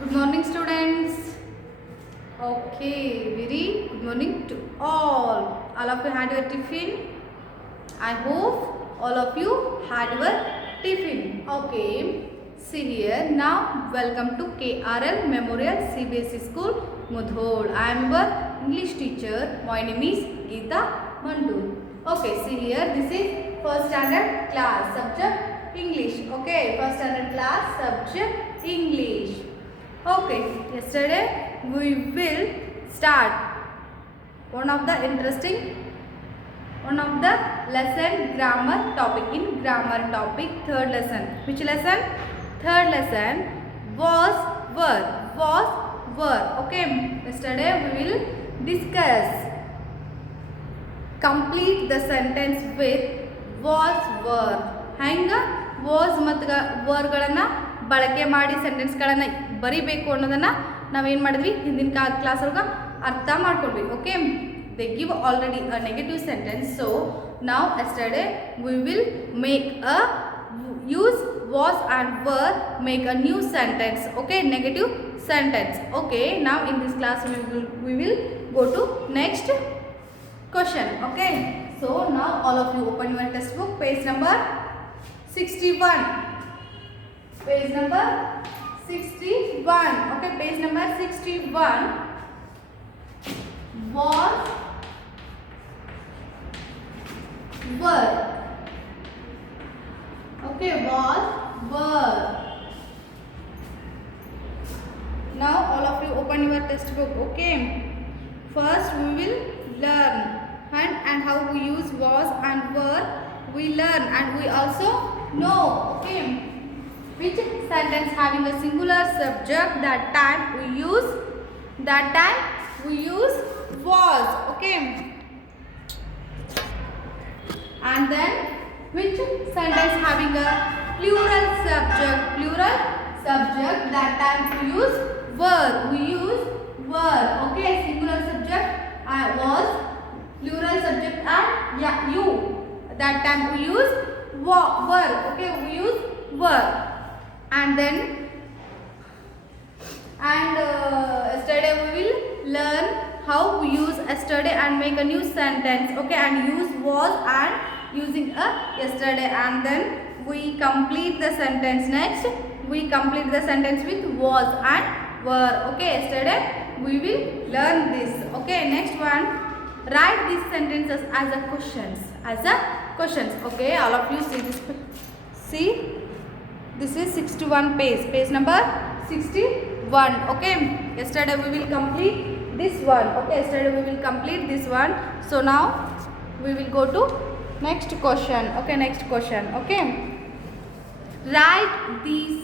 Good morning, students. Okay, very good morning to all. All of you had your tiffin. I hope all of you had your tiffin. Okay, see here. Now, welcome to KRL Memorial CBSE School, Mudhol. I am your English teacher. My name is Geeta Mandur. Okay, see here. This is first standard class. Subject English. Okay, first standard class. Subject English. Okay, yesterday we will start one of the lesson grammar topic in grammar topic third lesson. Which lesson? Third lesson was were. Okay, yesterday we will discuss complete the sentence with was were. ಹೆಂಗ was ಮತ್ತು were ಗಳನ್ನು ಬಳಕೆ ಮಾಡಿ ಸೆಂಟೆನ್ಸ್ಗಳನ್ನು ಬರಿಬೇಕು ಅನ್ನೋದನ್ನು ನಾವೇನು ಮಾಡಿದ್ವಿ ಹಿಂದಿನ ಕ್ಲಾಸ್ ಒಳಗೆ ಅರ್ಥ ಮಾಡ್ಕೊಂಡ್ವಿ. Okay, they give already a negative sentence. So ನಾವು yesterday we will make a use was and were, make a new sentence. Okay, negative sentence. Okay, now in this class we will go to next question. Okay, so now all of you open your textbook, page number 61. Page number 61. Okay, page number 61. Was were. Okay, was were. Now all of you open your textbook. Okay, first we will learn and how we use was and were. We learn and we also know. Okay, which sentence having a singular subject, that time we use was. Okay, and then which sentence having a plural subject, that time we use were. Okay, singular subject was, plural subject and you, that time we use were. Okay, we use were. And then yesterday we will learn how we use yesterday and make a new sentence. Okay, and use was and using a yesterday, and then we complete the sentence. Next we complete the sentence with was and were. Okay, yesterday we will learn this. Okay, next one, write these sentences as a questions. Okay, all of you see this. See, this is 61 page number 61. Okay, yesterday we will complete this one. Okay, so now we will go to next question. Okay, okay, write these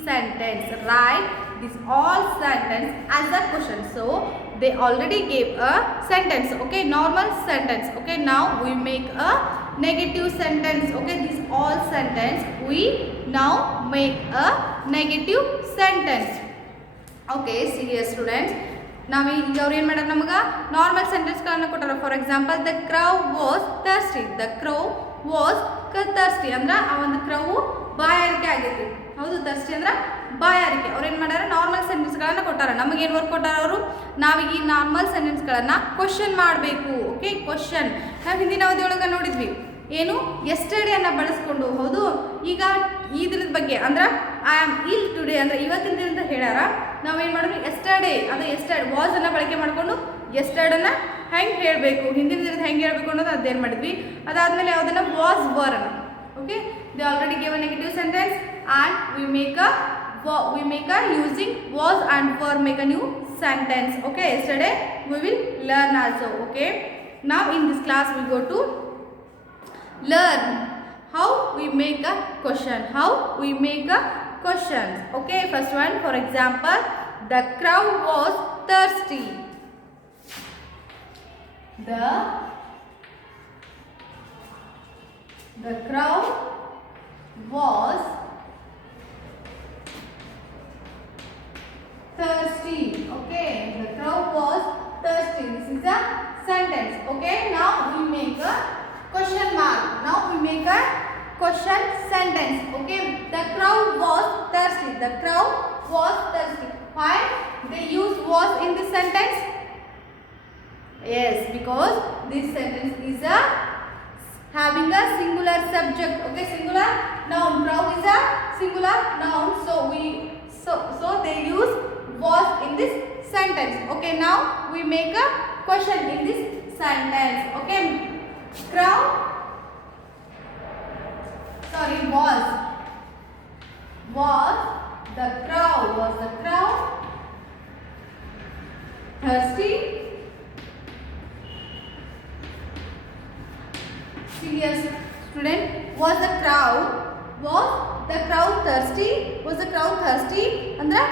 all sentence as a question. So they already gave a sentence. Okay, normal sentence. Okay, now we make a negative sentence. Okay, this all sentence we now make a negative sentence. Okay, see here students, ನಾವು ಈಗ ಅವ್ರು ಏನು ಮಾಡ್ಯಾರ ನಮಗೆ normal ಸೆಂಟೆನ್ಸ್ಗಳನ್ನು ಕೊಟ್ಟಾರ. For example, the crow was thirsty. ಅಂದ್ರೆ ಆ ಒಂದು ಕ್ರೌವು ಬಾಯಾರಿಕೆ ಆಗೈತಿ. ಹೌದು, ಥರ್ಸ್ಟಿ ಅಂದ್ರೆ ಬಾಯಾರಿಕೆ. ಅವ್ರು ಏನು ಮಾಡ್ಯಾರ ನಾರ್ಮಲ್ ಸೆಂಟೆನ್ಸ್ಗಳನ್ನು ಕೊಟ್ಟಾರ. ನಮಗೇನು ವರ್ಕ್ ಕೊಟ್ಟಾರ ಅವರು, ನಾವೀಗ ಈ ನಾರ್ಮಲ್ ಸೆಂಟೆನ್ಸ್ಗಳನ್ನು ಕ್ವಶನ್ ಮಾಡಬೇಕು. ಓಕೆ, ಕ್ವಶನ್ ನಾವು ಹಿಂದಿನ ಅವಧಿಯೊಳಗೆ ನೋಡಿದ್ವಿ, ಏನು ಎಸ್ಟರ್ಡೇನ ಬಳಸ್ಕೊಂಡು. ಹೌದು, ಈಗ ಇದ್ರದ ಬಗ್ಗೆ ಅಂದ್ರೆ ಐ ಆಮ್ ಇಲ್ ಟುಡೇ ಅಂದ್ರೆ ಇವತ್ತಿನ ದಿನ ಅಂತ ಹೇಳ್ಯಾರ. ನಾವೇನು ಮಾಡಿದ್ವಿ, ಎಸ್ಟರ್ಡೇ ವಾಸ್ ಅನ್ನ ಬಳಕೆ ಮಾಡಿಕೊಂಡು ಎಸ್ಟರ್ಡನ್ನ ಹೆಂಗೆ ಹೇಳಬೇಕು, ಹಿಂದಿನ ದಿನದ ಹೆಂಗೆ ಹೇಳಬೇಕು ಅನ್ನೋದು ಅದೇನು ಮಾಡಿದ್ವಿ. ಅದಾದಮೇಲೆ ಯಾವುದನ್ನ ವಾಸ್ ವರ್ ಅನ್ನ. Okay, they already give a negative sentence and we make a using was and var make a new sentence. Okay, yesterday we will learn also. Okay, now in this class we go to learn how we make a question. Okay, first one, for example, the crowd was thirsty. The crowd was thirsty. Okay, the crowd was thirsty. This is a sentence. Okay, now we make a question mark. Now we make a question sentence. Okay, the crowd was thirsty. The crowd was thirsty. Why they use was in this sentence? Yes, because this sentence is a having a singular subject. Okay, singular noun. Crow is a singular noun. So they use was in this sentence. Okay, now we make a question in this sentence. Okay, crow. Sorry, was the crow thirsty? Serious student, was the crow thirsty? Was the crow thirsty? ಅಂದ್ರೆ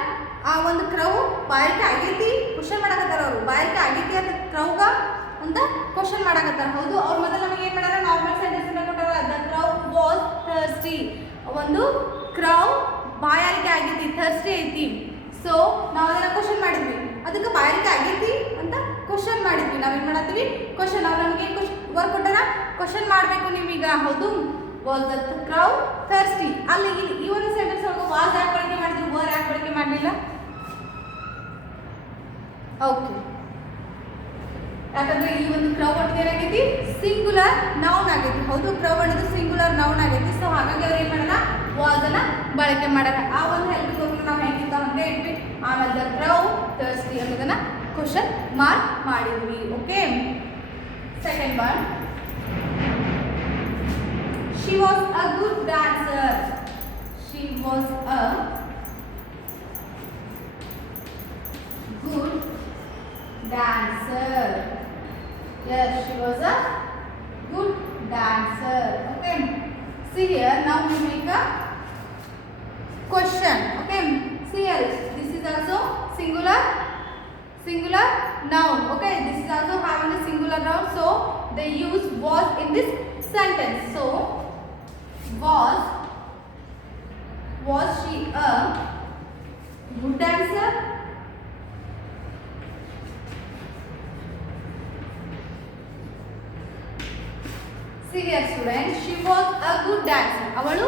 ಆ ಒಂದು crow ಬಾಯಾರಿಕೆ ಆಗೈತಿ question ಮಾಡಕತ್ತಾರ ಅವರು. ಬಾಯಾರಿಕೆ ಆಗೈತಿ ಅಂತ ಕ್ರೌಗ ಅಂತ ಕ್ವಶನ್ ಮಾಡಕತ್ತಾರ. ಹೌದು, ಅವ್ರು ಮೊದಲು ನಮಗೆ ಏನು ಮಾಡ್ಯಾರ, ನಾರ್ಮಲ್ ಸೆಂಟೆನ್ಸ್ ಕೊಟ್ಟಾರ. The crow was thirsty. ಒಂದು ಕ್ರೌ ಬಾಯಾರಿಕೆ ಆಗೈತಿ, ಥರ್ಸ್ಟಿ ಐತಿ. ಸೊ ನಾವು ಅದನ್ನ ಕ್ವಶನ್ ಮಾಡಿದ್ವಿ, ಅದಕ್ಕೆ ಬಾಯಾರಿಕೆ ಆಗೈತಿ ಅಂತ ಕ್ವಶನ್ ಮಾಡಿದ್ವಿ. ನಾವೇನು ಮಾಡತ್ತೀವಿ, ಕ್ವಶನ್. ಅವ್ರು ನಮಗೆ ಏನು ವರ್ಕ್ ಕೊಟ್ಟಾರ, ಕ್ವಶನ್ ಮಾಡಬೇಕು ನೀವೀಗ. ಹೌದು, ವಾಸ್ ದ ಕ್ರೌ ಥರ್ಸ್ಟಿ. ಅಲ್ಲಿ ಈ ಒಂದು ಸೆಂಟೆನ್ಸ್ ಒಳಗೆ ವಾಸ್ ಯಾಕೆ ಬಳಕೆ ಮಾಡಿದ್ರು, ವರ್ ಯಾಕೆ ಬಳಕೆ ಮಾಡಲಿಲ್ಲ? ಓಕೆ, ಯಾಕಂದ್ರೆ ಈ ಒಂದು ಕ್ರೌ ಅನ್ನೋದು ಏನಾಗೈತಿ, ಸಿಂಗುಲರ್ ನೌನ್ ಆಗೈತಿ. ಹೌದು, ಕ್ರೌ ಅನ್ನೋದು ಸಿಂಗುಲರ್ ನೌನ್ ಆಗೈತಿ. ಸೊ ಹಾಗಾಗಿ ಅವ್ರು ಏನು ಮಾಡೋಣ, ವಾಸ್ ಅನ್ನ ಬಳಕೆ ಮಾಡ್ಯಾರ. ಆ ಒಂದು ಹೆಲ್ಪ್ ಹೋಗಿ ನಾವು ಹೆಂಗಿತ್ತ ಅಂತ ಇಟ್ವಿ. ಆಮೇಲೆ ದ ಕ್ರೌ ಥರ್ಸ್ಟಿ ಅನ್ನೋದನ್ನ ಕ್ವಶನ್ ಮಾರ್ಕ್ ಮಾಡಿದ್ವಿ. Okay, second one, she was a good dancer. She was a good dancer. Yes, she was a good dancer. Okay, see here, now we make a question. Okay, see here, this is also singular noun. Okay, this is also having a singular noun, so they use was in this sentence. So was she a good dancer? See here students, she was a good dancer. ಅವಳು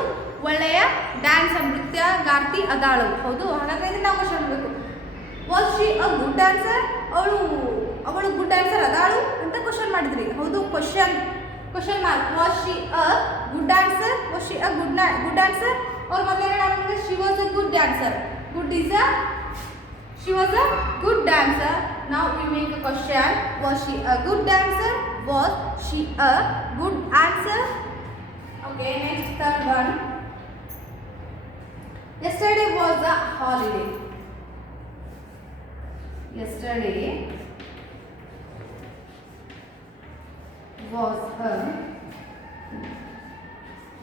ಒಳ್ಳೆಯ dance ನೃತ್ಯಗಾರ್ತಿ ಅದಾಳು. ಹೌದು, ಹಾಗಾದ್ರೆ ಇದನ್ನ ನಾವು question ಮಾಡಬೇಕು. Was she a good dancer? ಅವಳು good dancer ಅದಾಳು ಅಂತ question ಮಾಡಿದ್ರಿ. ಹೌದು, question mark. Was she a good dancer? Was she a good dancer? और मतलब नಮಗೆ she was a good dancer. She was a good dancer. Now we make a question. Was she a good dancer? Was she a good answer? Okay, next, third one. Yesterday was a holiday. Yesterday was a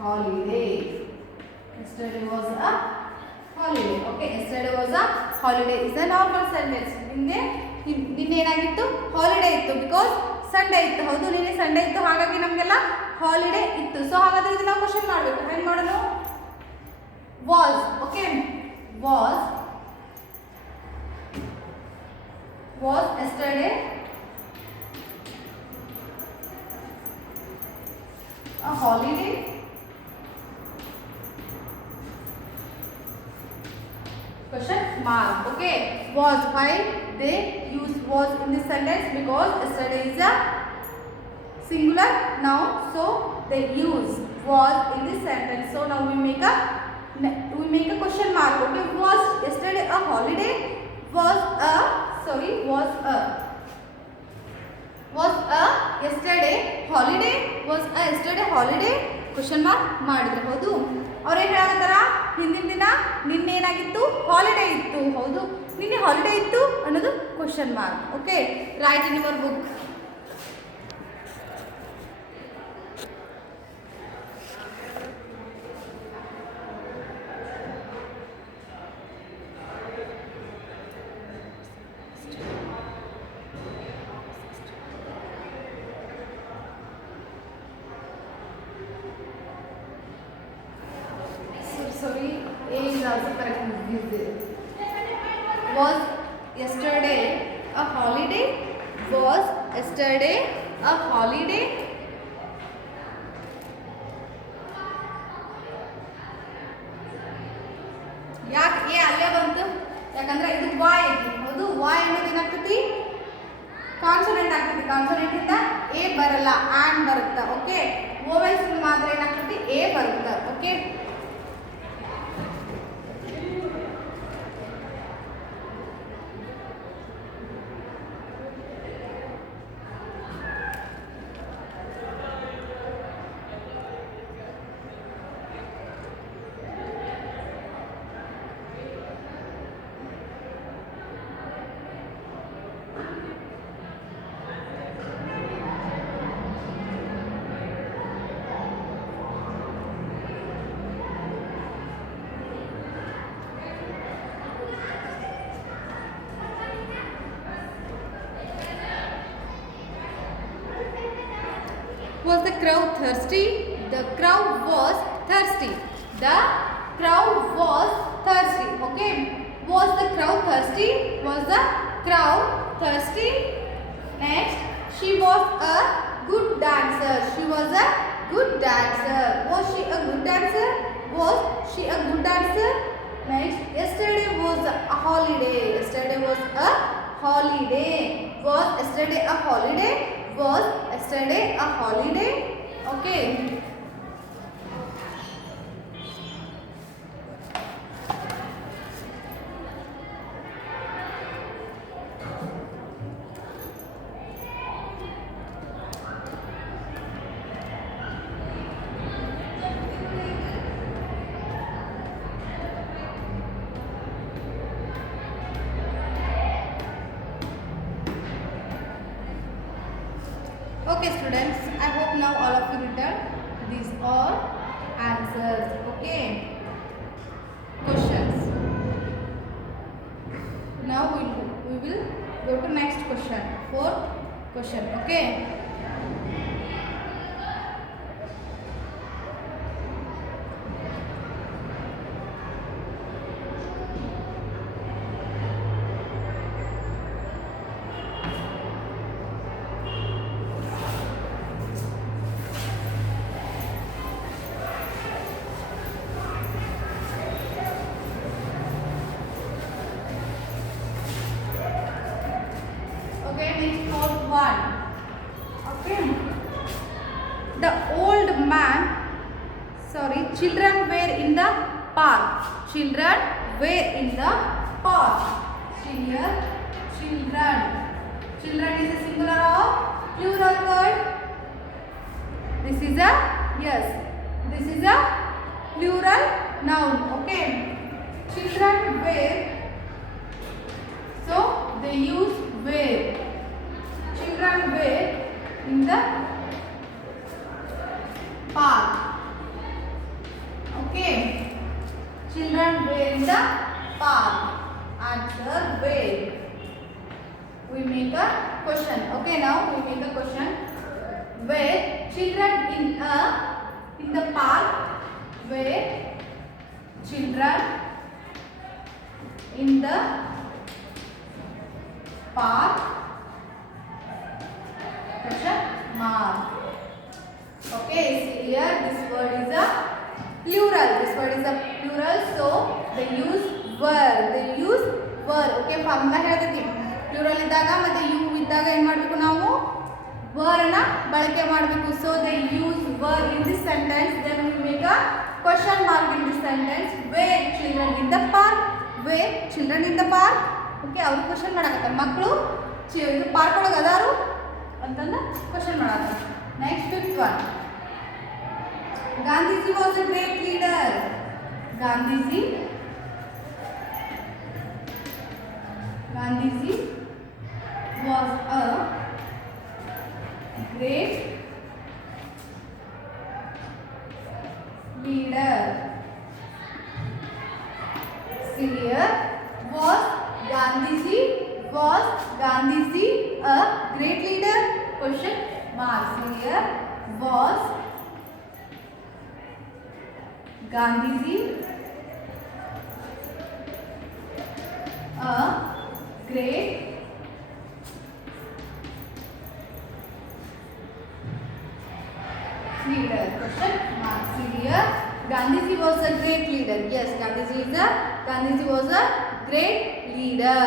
holiday. Yesterday was a holiday. Okay, yesterday was a holiday is a normal sentence. ನಿನ್ನೆ ಏನಾಗಿತ್ತು, holiday ಇತ್ತು. Because Sunday ಇತ್ತು. ಹೌದು, ನಿನ್ನೆ Sunday ಇತ್ತು, ಹಾಗಾಗಿ ನಮಗೆಲ್ಲ holiday ಇತ್ತು. ಸೊ ಹಾಗಾದ್ರೆ ಇದು ನಾವು ಕ್ವಶನ್ ಮಾಡಬೇಕು. ಹೆಂಗೆ ಮಾಡೋಣ, was. Okay, was yesterday a holiday? Question mark. Okay, was. Why they use was in this sentence? Because yesterday is a singular noun, so they use was in this sentence. So now we make a question mark. Okay, was yesterday a holiday? Was a yesterday holiday? Was a yesterday holiday? Question mark ಮಾಡಿದ್ರೆ. ಹೌದು, ಅವ್ರೇನು ಹೇಳತ್ತಾರ, ಹಿಂದಿನ ದಿನ ನಿನ್ನೆ ಏನಾಗಿತ್ತು, holiday ಇತ್ತು. ಹೌದು, ನಿನ್ನೆ ಹಾಲಿಡೇ ಇತ್ತು ಅನ್ನೋದು question mark. Okay, write in your book. Sorry, A is also correct. Was yesterday a holiday? Was yesterday a holiday? ಯಾಕೆ ಎ ಅಲ್ಲೇ ಬಂತು? ಯಾಕಂದ್ರೆ ಇದು ವಾಯ್ ಐತಿ ಹೌದು ವಾಯ್ ಅನ್ನೋದು ಏನಾಗ್ತೈತಿ ಕಾನ್ಸನೆಂಟ್ ಆಗ್ತೈತಿ ಕಾನ್ಸನೆಂಟ್ ಇಂದ ಎ ಬರಲ್ಲ ಆ್ಯಂಡ್ ಬರುತ್ತೆ ಓಕೆ ವೋವೆಲ್ಸ್ ಮಾತ್ರ ಏನಾಗ್ತೈತಿ ಎ ಬರುತ್ತೆ okay Was the crow thirsty? The crow was thirsty. The crow was thirsty. Okay. Was the crow thirsty? Was the crow thirsty? Next, she was a good dancer. She was a good dancer. Was she a good dancer? Was she a good dancer? Next, yesterday was a holiday. Yesterday was a holiday. Was yesterday a holiday? Was yesterday a holiday? Okay. Okay students, I hope now all of you written these are answers. Okay. Questions. Now we will go to next question. Fourth question. Okay. Next fourth one. Okay. The old man, children were in the park. Children were in the park. Here, children. Children is a singular or plural word? This is a, yes, this is a plural noun. Okay. Children were, so they use were. Children were in the park. Okay. Children were in the park. Answer were. We make a question. Okay, now we make a question. Were children in the park? Were children in the park? Question mark. Okay, see here this word is a plural. This word is a plural, so they use were. They use were. Okay, formula ಹೇಳ್ತೀವಿ. Plural ಇದ್ದಾಗ ಮತ್ತೆ you ಇದ್ದಾಗ ಏನು ಮಾಡಬೇಕು ನಾವು were ಅನ್ನ ಬಳಕೆ ಮಾಡಬೇಕು. So they use were in this sentence. Then we make a question mark in this sentence. Were children in the park? Were children in the park? Okay, ಅವರು ಕ್ವೆಶ್ಚನ್ ಮಾಡಕತ್ತಾರೆ. ಮಕ್ಕಳು ಇದು ಪಾರ್ಕ್ ಒಳಗೆ ಅದಾರು ಅಂತಂದ ಕ್ವೆಶ್ಚನ್ ಮಾಡತ್ತ. Next fifth one. Gandhiji was a great leader. Gandhiji was a great leader. See here, was Gandhiji a great leader? Question mark. See here, was Gandhiji a great leader? Question mark. See here, Gandhiji was a great leader. Yes, Gandhiji is a Gandhiji was a great leader.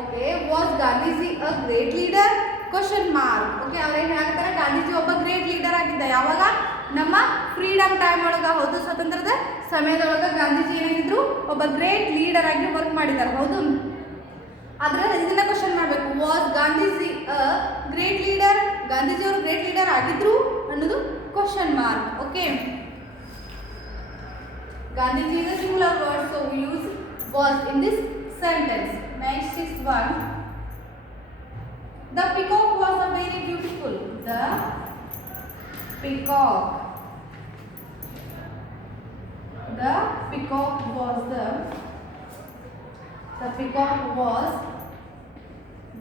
Okay, was Gandhiji a great leader? Question mark. Okay, ಅವ್ರೇನು ಹೇಳ್ತಾರೆ, ಗಾಂಧೀಜಿ ಒಬ್ಬ great leader ಆಗಿದ್ದ. ಯಾವಾಗ? ನಮ್ಮ freedom time ಒಳಗೆ, ಹೌದು, ಸ್ವತಂತ್ರದ ಸಮಯದೊಳಗೆ ಗಾಂಧೀಜಿ ಏನಾಗಿದ್ರು, ಒಬ್ಬ ಗ್ರೇಟ್ ಲೀಡರ್ ಆಗಿ ವರ್ಕ್ ಮಾಡಿದ್ದಾರೆ. ಹೌದು, ಆದರೆ ಇದನ್ನ ಕ್ವಶನ್ ಮಾಡಬೇಕು. Was Gandhiji a great leader? Gandhiji ಅವರು ಗ್ರೇಟ್ ಲೀಡರ್ ಆಗಿದ್ರು ಅನ್ನೋದು question mark. Okay, Gandhiji is a singular word, so we use was in this sentence. Next is one. The peacock was a very beautiful. The peacock. The peacock was the peacock was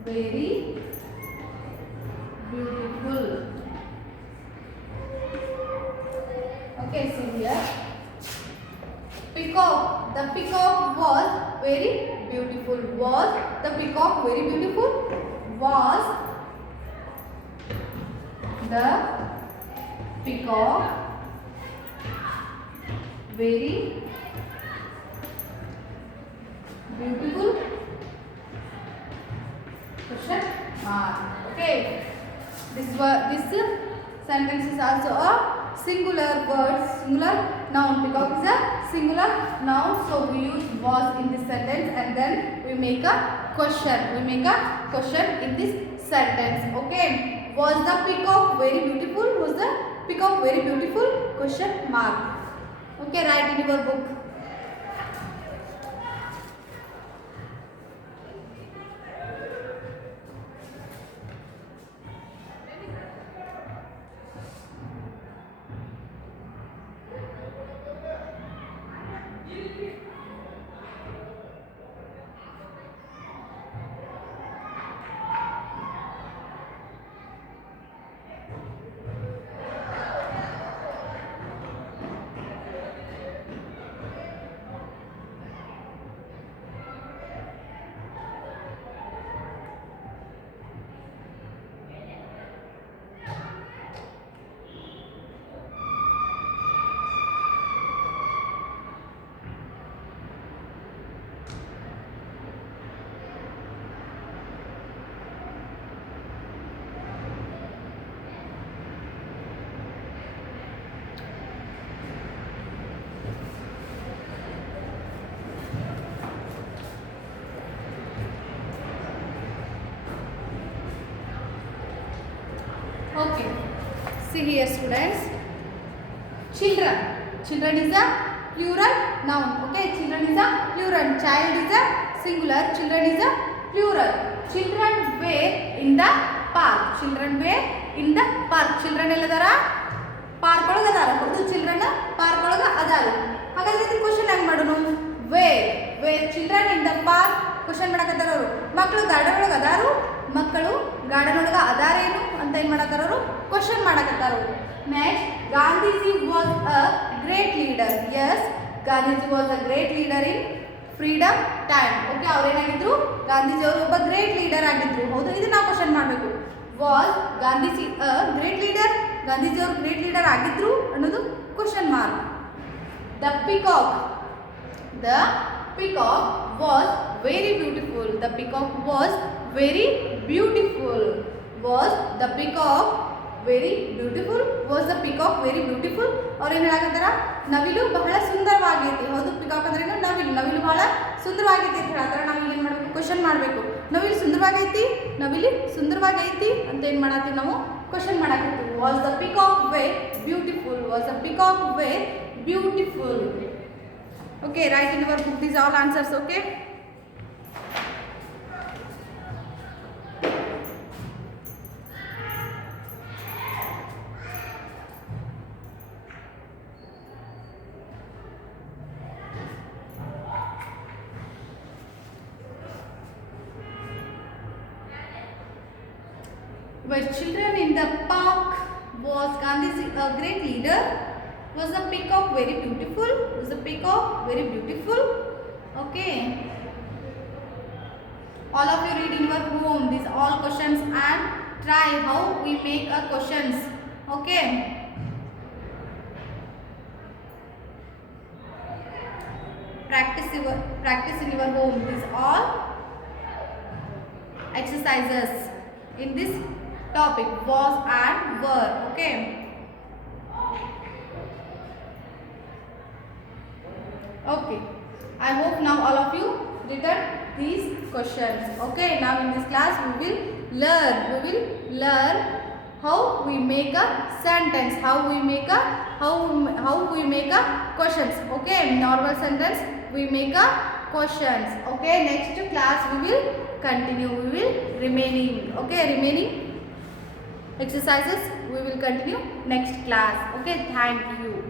very beautiful. Okay, see here. Peacock. The peacock was very beautiful. Was the peacock very beautiful? Was the peacock very beautiful? Question mark. Okay. This sentence is also a singular word, singular noun. Peacock is a singular noun, so we use was in this sentence, and then we make a question. We make a question in this sentence. Okay, was the peacock very beautiful? Was the peacock very beautiful? Question mark. Okay, write in your book. Okay, see here students. Children. Children is a plural noun. Okay, children is a plural. Child is a singular. Children is a plural. Children were in the park. Children were in the park. Children ಎಲ್ಲದಾರ? Park ಒಳಗೆ ಅದಾರ. ಹೌದು, children park ಒಳಗೆ ಅದಾರ. ಹಾಗಾದ್ರೆ ಇದು question ಹೆಂಗ್ ಮಾಡೋಣ? Where children in the park. Question ಮಾಡಕತ್ತಾರ ಅವರು. ಮಕ್ಕಳು ಗಾರ್ಡನ್ ಒಳಗೆ ಅದಾರು. ಮಕ್ಕಳು ಗಾರ್ಡನ್ ಒಳಗೆ ಅದಾರೇನು ಅಂತ ಏನು ಮಾಡತ್ತಾರ ಅವರು? ಕ್ವಶನ್ ಮಾಡಕತ್ತಾರ. Next, Gandhiji was a great leader. Yes, Gandhiji was a great leader in freedom time. Okay, ಅವ್ರೇನಾಗಿದ್ರು? ಗಾಂಧೀಜಿ ಅವರು ಒಬ್ಬ ಗ್ರೇಟ್ ಲೀಡರ್ ಆಗಿದ್ರು. ಹೌದು, ಇದನ್ನ ನಾವು ಕ್ವಶನ್ ಮಾಡಬೇಕು. Was Gandhiji a great leader? Gandhiji ಅವರು ಗ್ರೇಟ್ ಲೀಡರ್ ಆಗಿದ್ರು ಅನ್ನೋದು question mark. The peacock. The peacock was very beautiful. The peacock was very beautiful. Was the peacock very beautiful. Was the peacock very beautiful. ಅವ್ರೇನು ಹೇಳಕತ್ತಾರ? ನವಿಲು ಬಹಳ ಸುಂದರವಾಗೈತಿ. ಹೌದು, peacock ಅಂದ್ರೆ ನವಿಲು. ನವಿಲು ಬಹಳ ಸುಂದರವಾಗೈತಿ ಅಂತ ಹೇಳ್ತಾರೆ. ನಾವು ಏನು ಮಾಡಬೇಕು? ಕ್ವಶನ್ ಮಾಡಬೇಕು. ನವಿಲು ಸುಂದರವಾಗೈತಿ, ನವಿಲು ಸುಂದರವಾಗೈತಿ ಅಂತ ಏನು ಮಾಡತ್ತೀವಿ ನಾವು? ಕ್ವಶನ್ ಮಾಡಕತ್ತೀವಿ. Was the peacock very beautiful? Was the peacock very beautiful? Okay, write in your book these all answers. Okay, were children in the park? Was Gandhi a great leader? Was the peacock very beautiful? Was the peacock very beautiful? Okay, all of you read in your home these all questions and try how we make a questions. Okay, practice home. These all exercises in this topic, was and were. Okay. Okay, I hope now all of you written these questions. Okay, now in this class we will learn how we make a sentence, how we make a questions. Okay, normal sentence we make a questions. Okay, next class we will continue, we will remaining. Okay, remaining exercises we will continue next class. Okay, thank you.